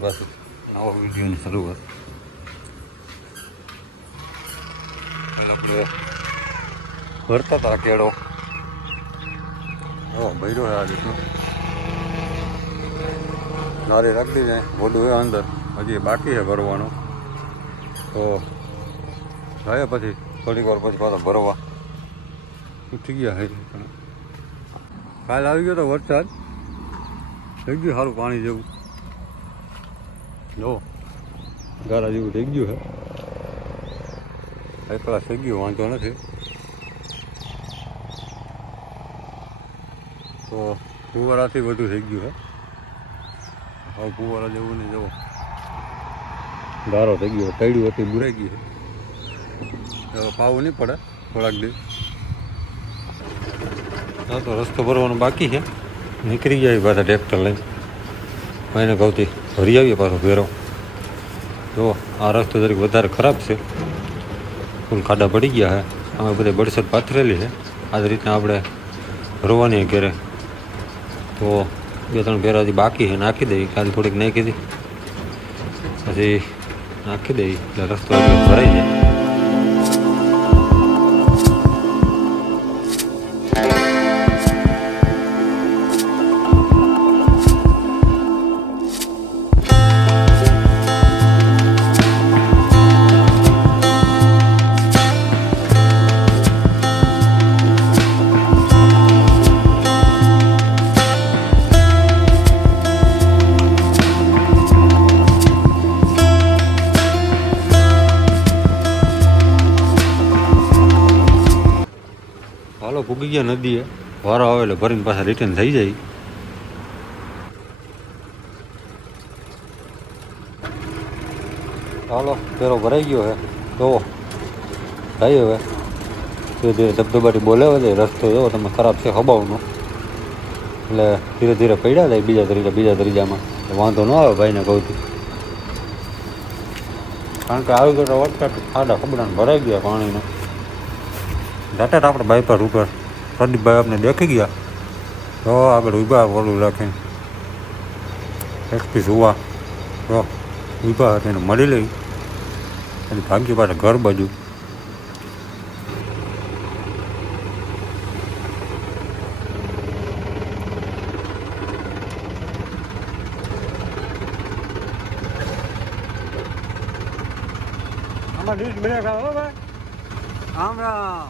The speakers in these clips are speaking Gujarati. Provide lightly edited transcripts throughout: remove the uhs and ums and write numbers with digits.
ફરી પાછું નવા વિડીયોની શરૂઆત. આપણે ભરતા હતા કેળો. ભર્યો છે આ રીતનો. નારી રાખતી જાય વધુ એ અંદર હજી બાકી છે ભરવાનું. તો જાય પછી થોડીક વાર પછી પાછા ભરવા ઉઠી ગયા છે. પણ કાલ આવી ગયો તો વરસાદ, થઈ ગયું સારું પાણી જેવું. જો ગારા જેવું થઈ ગયું છે. એકલા થઈ ગયું, વાંધો નથી. તો ફુવારાથી વધુ થઈ ગયું છે. હવે ફુવારા જેવું નહીં. જવો ગારો થઈ ગયો, તૈડું હતી બુરાઈ ગઈ છે. હવે પાવું નહીં પડે થોડાક દિવસ. હા તો રસ્તો ભરવાનો બાકી છે. નીકળી જાય પાછા ટ્રેક્ટર લઈને. એને કહુંથી ભરી આવીએ પાછો ભેરો. જો આ રસ્તો જરીક વધારે ખરાબ છે, ફૂલ ખાડા પડી ગયા છે. અમે બધે બળસટ પાથરેલી છે. આ જ રીતના આપણે ભરવાની ઘેરે. તો 2-3 ભેરા હજી બાકી છે, નાખી દઈ. કાલે થોડીક નાખી દઈ, પછી નાખી દઈ એટલે રસ્તો ભરાઈ જાય. હાલો પૂગી ગયા નદીએ. વારો આવે એટલે ભરીને પાછા રિટર્ન થઈ જાય. હાલો પેલો ભરાઈ ગયો છે. તો ભાઈ હવે ધીરે ધીરે ધબધબાટી બોલાવે છે. રસ્તો જો તમે ખરાબ છે હબાવનો, એટલે ધીરે ધીરે પડ્યા જાય બીજા ત્રીજામાં. વાંધો ન આવે ભાઈને કહું છું. કારણ કે આવી ગયો વટકાટ ખાડા ખબડાને ભરાઈ ગયા પાણીનો. દાટા આપણે બાયપાસ ઉપર પ્રદીપભાઈ આપણે દેખી ગયા. તો આગળ ઊભા વળું રાખીને એક્સપી જોવા તો ઊભા હતા, એને મળી લઈ અને ભાગ્ય પાછા ઘર બાજુ. આમાં ડીશ બ્રેક આવે ભાઈ. રામ રામ.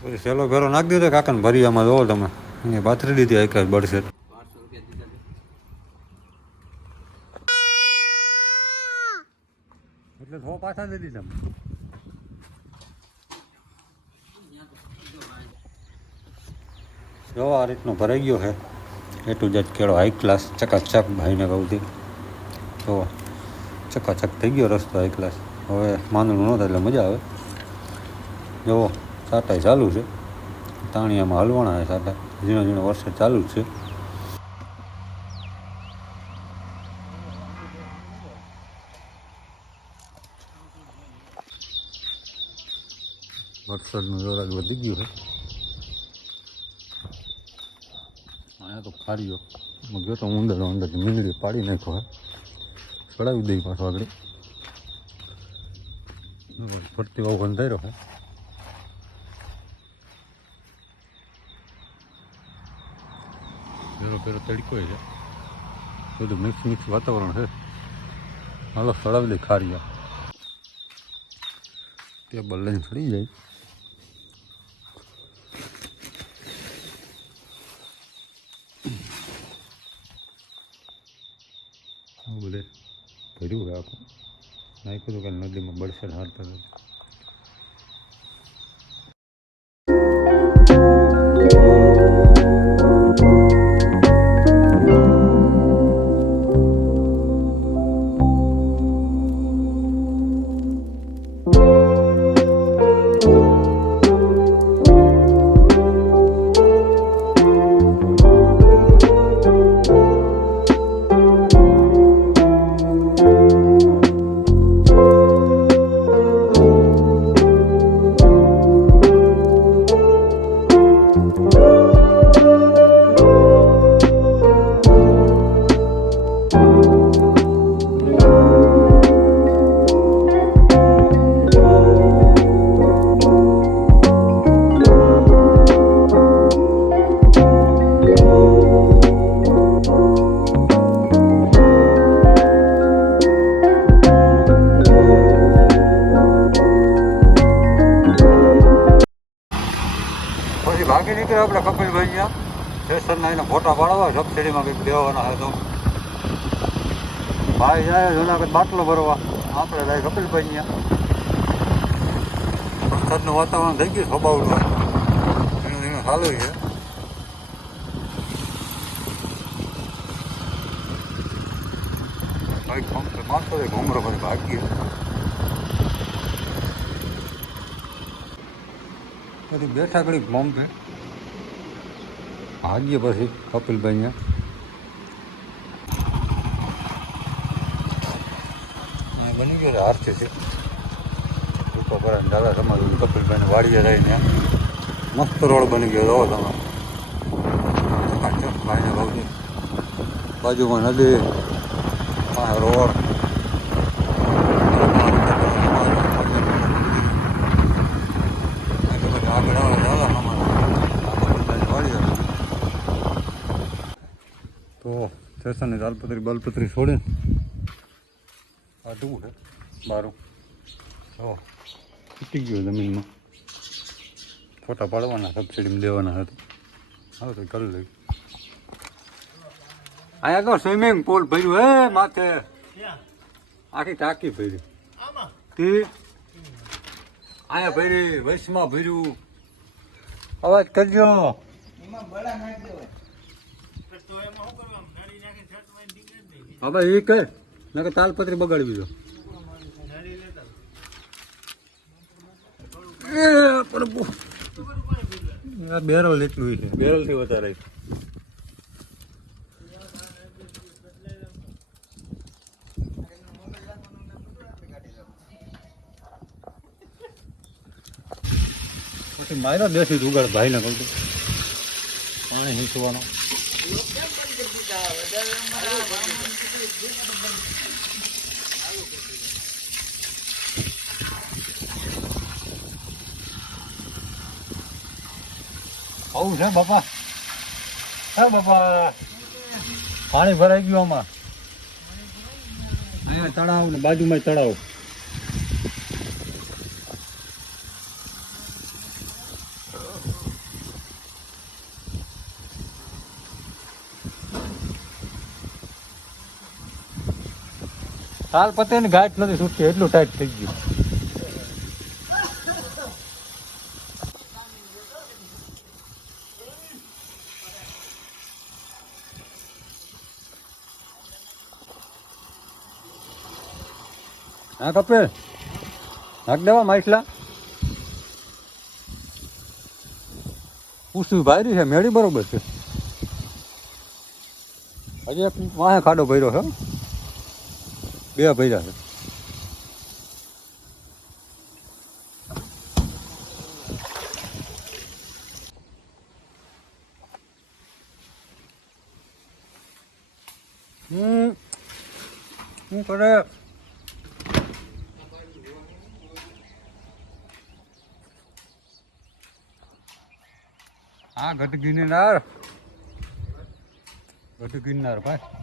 પછી સેલો ભેરો નાખી દીધો કાકાને ભરિયામાં. જોવો તમે એને પાથરી દીધી એક જ બળશે. એટલે 100 પાછા દીધી તમે. જો આ રીતનો ભરાઈ ગયો છે. એ ટુ જેડ કેળો હાઈ ક્લાસ ચકાચક ભાઈને કહું. તો ચકાચક થઈ ગયો રસ્તો હાઈ ક્લાસ. હવે માંદણું ન થાય એટલે મજા આવે. જુઓ સાટાઈ ચાલુ છે. તાણિયામાં હલવાણા છે સાટા. ઝીણો વરસાદ ચાલુ જ છે. વરસાદનું જોરાક વધી ગયું છે. અહીંયા તો ફાર્યો ગયો તો અંદર મીંડળી પાડી નાખ્યો હે. ચડાવી દઈ પાછો આગળ. ફરતી વાવ બંધાઈ રહ્યો. પેલો તડકો છે, બધું મિક્સ વાતાવરણ છે. હાલો ચડાવી દઈ ખારિયા. ટેબલ લઈને ચડી જાય. બધે ભર્યું છે આખું. નાખ્યું હતું કે નદીમાં બળસેટ હારતા નથી. નીકળે આપણે કપિલભાઈ અહીંયા સ્ટેશનના એના ફોટા પાડવા સબસિડીમાં કંઈક દેવાના હોય તો ભાઈ જાય જુનાગઢ બાટલો ભરવા આપણે જાય કપિલભાઈ અહીંયા વરસાદનું વાતાવરણ થઈ ગયું સ્વભાવનું ધીમે ધીમે ચાલુ છે ભાઈ પંપ મારતો હોય ઘૂમરો ભાઈ ભાગીએ પછી બેઠા ઘડી પંપે ભાગીએ પછી કપિલભાઈ અહીંયા બની ગયો હારથી છે ટૂંકો પર ડાલા તમારું કપિલભાઈને વાડીએ રહીને મસ્ત રોડ બની ગયો રહો તમે ભાઈને ભાવથી બાજુમાં નદી રોડ તો સ્ટેશનની તાલપત્રી બલપત્રી છોડીને આ શું છે બારું તો તૂટી ગયું જમીનમાં ફોટા પાડવાના સબસિડીમાં દેવાના હતા હવે તો કરી લઈ અહીંયા તો સ્વિમિંગ પુલ ભર્યું હે માથે આખી ટાંકી ભરી તે અહીંયા ભરી વૈશમાં ભર્યું અવાજ કરજો હવે એ કર નકર તાલપત્રી બગાડવી દો બેરલ એટલું છે બેરલથી વધારે પછી મારા દેશી જુગાડ ભાઈને કહું પાણી હીચવાનો આવું છે બાપા હે બાપા પાણી ભરાઈ ગયું આમાં અહીંયા તળાવ ને બાજુમાં તળાવ તાલ પતે ને ઘાટ નથી છૂટતી એટલું ટાઈટ થઈ ગયું હા કપિલ નાખ દેવા માછલા પૂછ્યું ભાઈ છે મેળી બરોબર છે હજી એક વાહે ખાડો ભર્યો છે બે ભર્યા છે શું કરે હા ગઢ ગિરનાર ભાઈ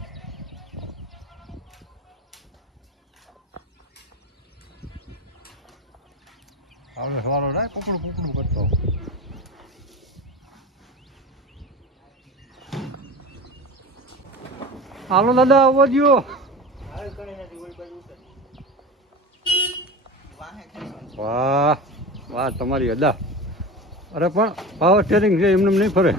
આપણે સવારો રાય કુકડું કરતો હાલો દાદા આવવો જો વાહ વાહ તમારી અદા અરે પણ પાવર સ્ટેરિંગ છે એમને નહીં ફરે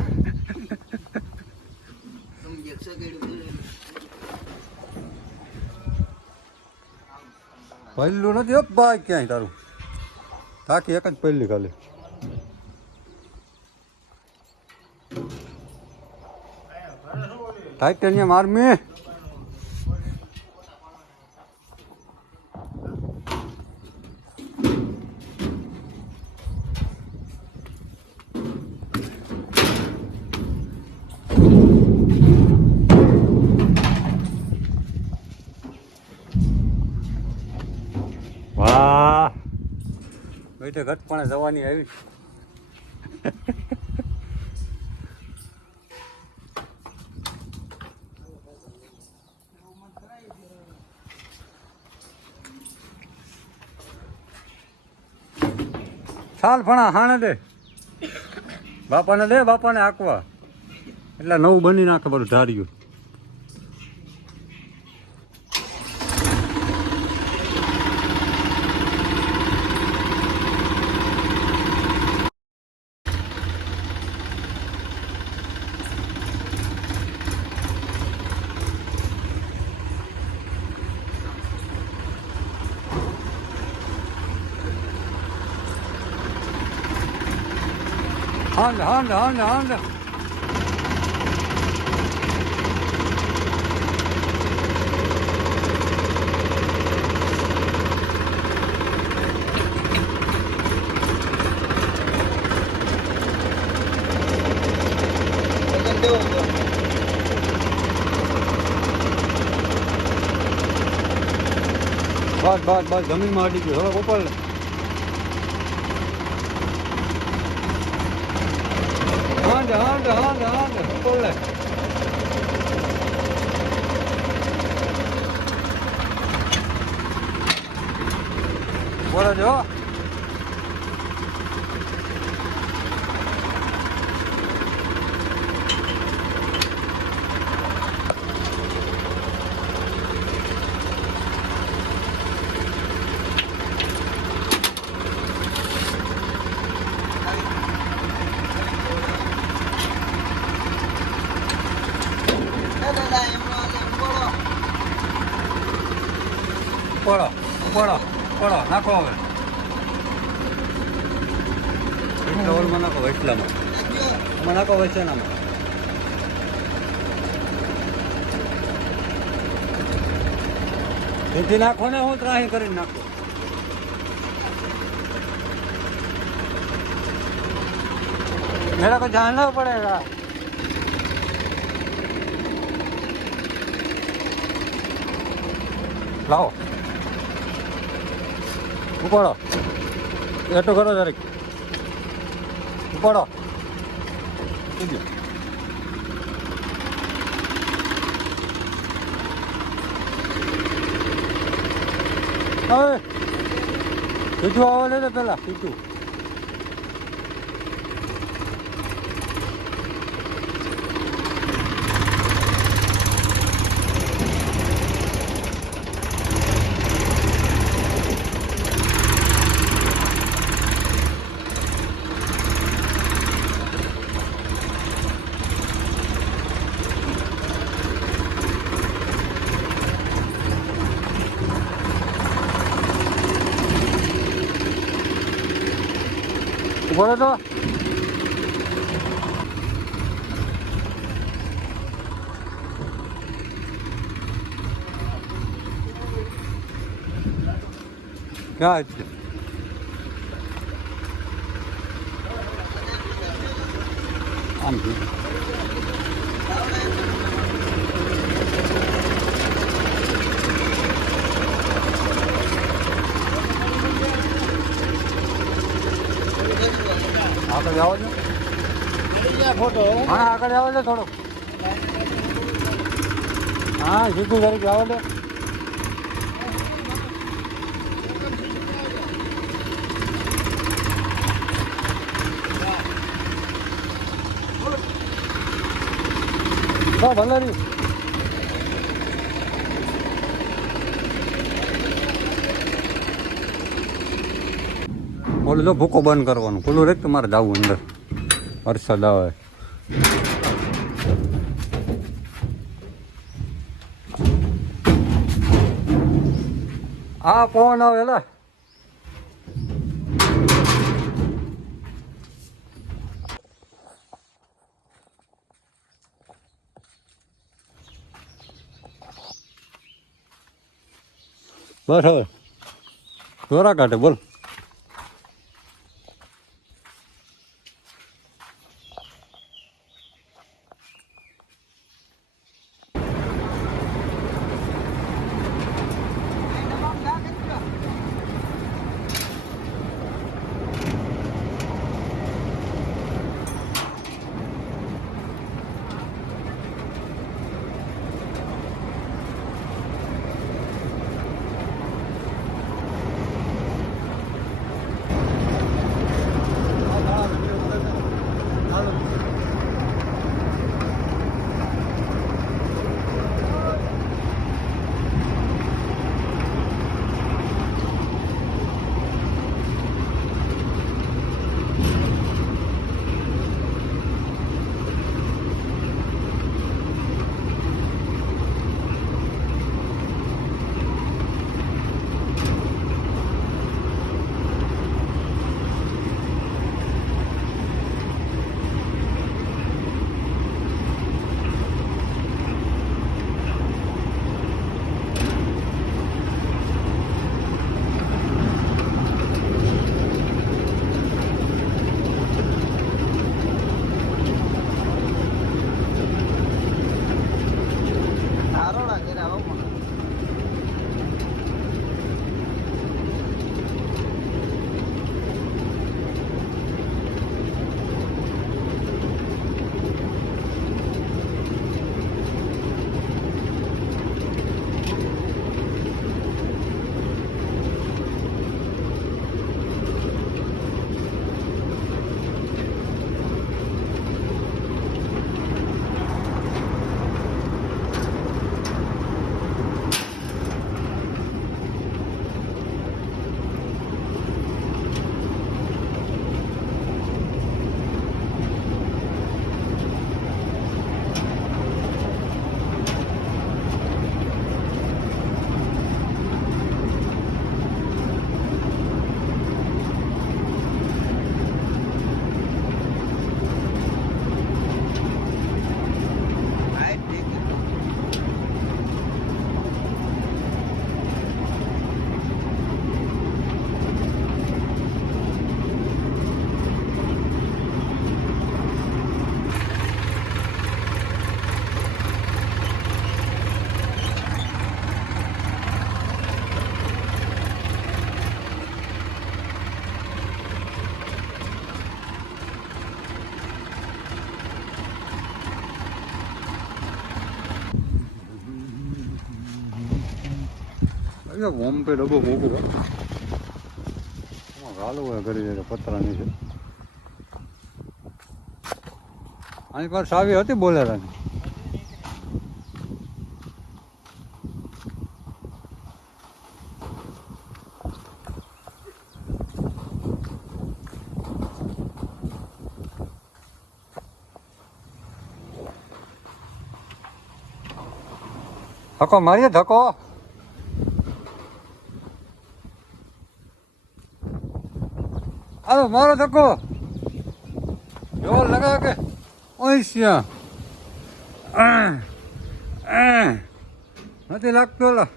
પહેલું નથી ભાઈ ક્યાંય તારું તાકી એક જ પહેલી ખાલી ટાઇટેનિયમ આર્મી વાહ બેઠે ઘટપણે જવાની આવી ચાલ ભણા હાણે દે બાપાને દે, બાપાને આંકવા એટલે નવું બની નાખે બધું ધાર્યું. હાંડ હાંડ હાંડ હાંડ બસ જમીનમાં અડી ગયું. હવે ઉપર લે. હાંડ હાંડ હાંડ હાંડ ઉપર લે. બોલો જો પડો પડો પડો નાખો. હવે ડોલમાં નાખો, વૈસલામાં એમાં નાખો, વૈસલામાં. તેથી નાખો ને, હું ત્રાહી કરીને નાખો. મેરા કો જાણના પડેગા. લાવો ઉપાડો, એટલું કરો જરીક ઉપાડો. હવે સીધું આવવા લે ને પેલા સીધું. બોલો તો ક્યાં છે? આમ આગળ આવો છો, ફોટો હા આગળ આવો છો થોડો. હા સીધું તરીકે આવો છો. ભલે રહ્યું. બોલો જો ભૂકો બંધ કરવાનું. ખુલ્લું રેક તમારે જવું અંદર. વરસાદ આવે. હા પવન આવે લે. બસ હવે દોરા કાઢે બોલ. હોમ પે ડબ્બો મૂકું ગાલું હોય કરી દે પતરાની છે આની પાસે સાવી હતી બોલેરાની ધક્કો મારીએ ધક્કો હાલો મારો ધક્કો જોર લગાવ કે ઓઈશ્યા નથી લાગતો લા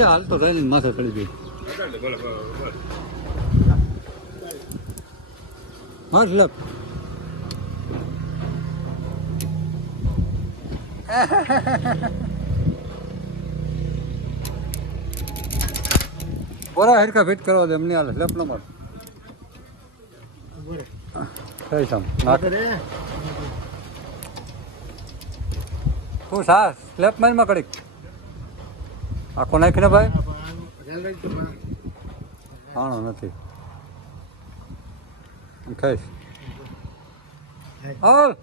હાલ તો રહી માથે ચડી ગઈ મતલબ બોરા હેડકા ફિટ કરવા દે એમને હાલે લેપ નંબર થઈ સમ તું સાસ સ્લેપ મારમાં કડીક આખો નાખીને ભાઈ હાણો નથી ખાઈશ હાલ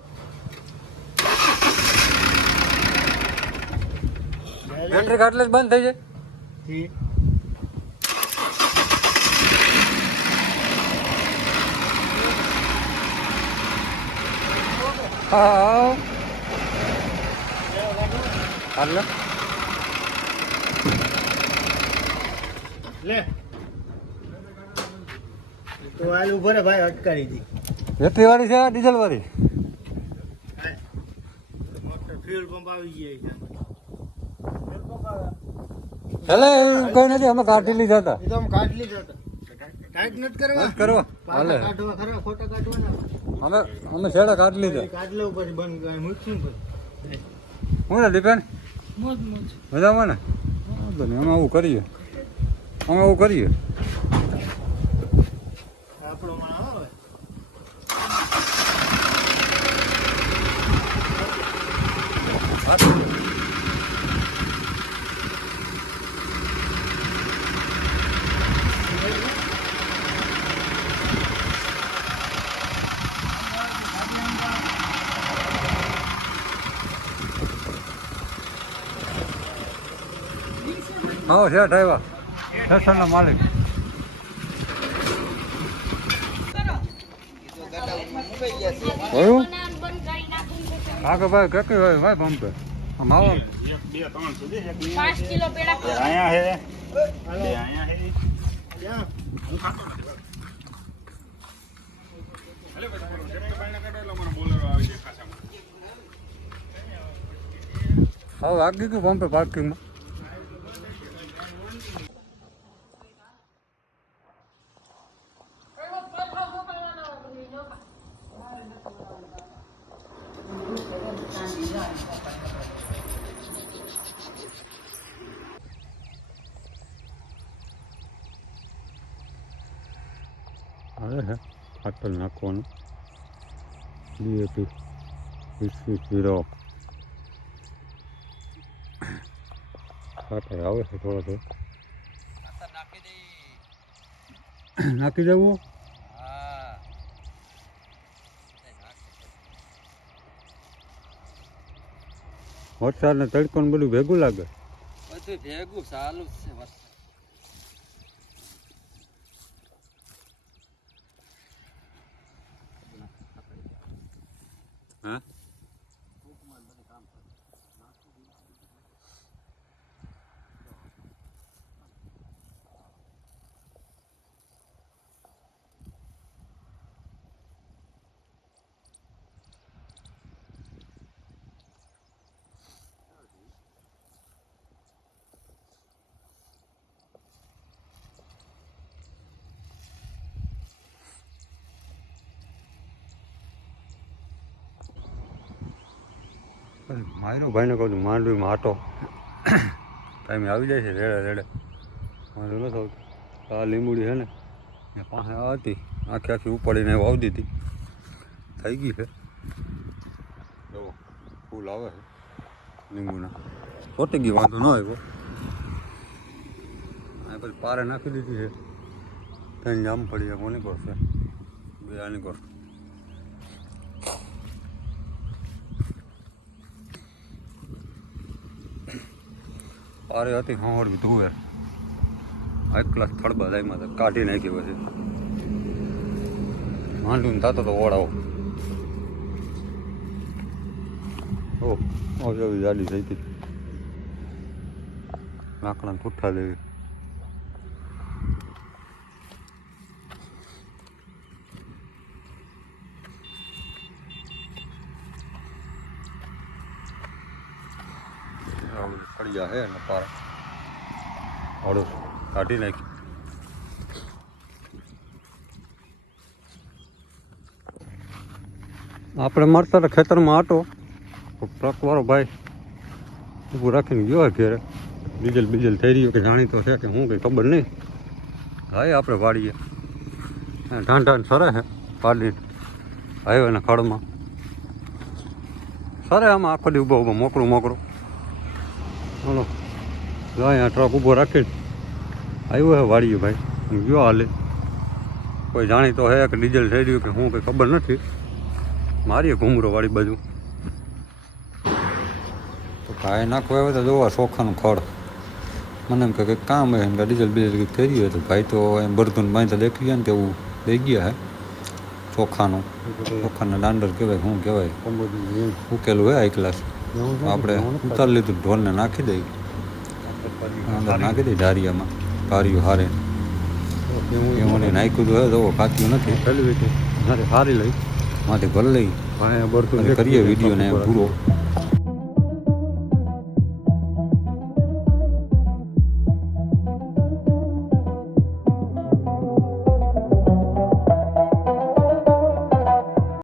બેટરી કાટલે જ બંધ થઈ જાય હા હાલ લે તો હાલ ઉભો રે ભાઈ અટકાવી દી બેટરી વાળી છે ડીઝલ વાળી ફ્યુલ પંપ આવી ગયો છે ચાલે કઈ નથી અમે કાઢી લીધા હતા એ તો અમે કાઢી લીધો હતો ટાઈટ નથી કરવા હાલે કાઢવા ખરા ફોટો કાઢવાના અમે છેડા કાઢી લીધા કાઢ લેવું પછી બંધ મૂકશું પછી હું ને દીપેન મોજ મોજ મજામાં ને વાંધો નહીં અમે આવું કરીએ આપણો માં આવે હા શેઠ આવ્યા સ્ટેશનના માલિક કયું હા કે ભાઈ કેટલી હોય ભાઈ પંપે આમ આવો 2 3 સુધી 5 કિલો પેડા આયા હે આયા હે ક્યાં અલે ભાઈ બાયના કાઢો મને બોલેરો આવી છે ખાસામાં હા વાગી ગયું પંપે પાર્કિંગમાં હવે હે ખાતર નાખવાનું ડીએપી 20 ખાતર આવે છે થોડો નાખી દેવું વરસાદ ને તડકો ને બધું ભેગું લાગે બધું ભેગું ચાલુ જ છે વરસાદ હા માયનો ભાઈને કહું માંડવીમાં આટો ટાઈમે આવી જાય છે રેડે રેડે મારે નથી આવતું આ લીંબુડી છે ને એ પાસે આ હતી આખી આખી ઉપાડીને વાવી દીધી થઈ ગઈ છે જો ફૂલ આવે છે લીંબુના ચોટી ગઈ વાંધો ન આવ્યો આ પછી પારે નાખી દીધી છે ત્યાં જામ પડી જાય કોની કરશે બે આની કર પારે હતી હવારવી ધુવેર એક ક્લાસ થડબા દાઈમાં તો કાઢી નાખી પછી માંડવીને થતો તો ઓળાવો ઓ એવી જાડી થઈ હતી લાકડાને ઠુઠ્ઠા દેવી ફળિયા હે ને પાર ઓળું કાઢી નાખી આપણે મળતા હતા ખેતરમાં આટો ટ્રકવાળો ભાઈ ઊભું રાખીને ગયો ઘેરે ડીઝલ બીજલ થઈ રહ્યું કે જાણીતો છે કે હું કંઈ ખબર નહીં હા આપણે વાડીએ ઢાંઢાને સરે છે પાડી હાઈવેના ખડમાં સરે આમાં આખો દી ઊભો ઊભો મોકળું મોકળું બોલો જો અહીંયા ટ્રક ઊભો રાખીને આવ્યો છે વાડીએ ભાઈ હું ગયો હાલે કોઈ જાણીતો હે કે ડીઝલ થઈ રહ્યું કે હું કંઈ ખબર નથી મારીએ ઘૂમરો વાળી બાજુ તો કાંઈ નાખવા આવે તો જોવા ચોખાનું ખડ મને એમ કે કંઈક કામ હોય એમ કે ડીઝલ બીજલ કંઈક થઈ રહ્યું હતું ભાઈ તો એમ બરધુન ભાઈ તો દેખી ગયા ને તેવું લઈ ગયા હે ચોખાના દાંડર કહેવાય શું કહેવાય ઉકેલું હોય હાઈ ક્લાસ આપણે ઉતારી લીધું ઢોલને નાખી દઈ અંદર નાખી દઈ ઢારિયામાં કારિયું હારે એમાં નાખ્યું તો હે તો કાચ્યું નથી હારી લઈ માથી ભર લઈ કરીએ વિડીયો ને પૂરો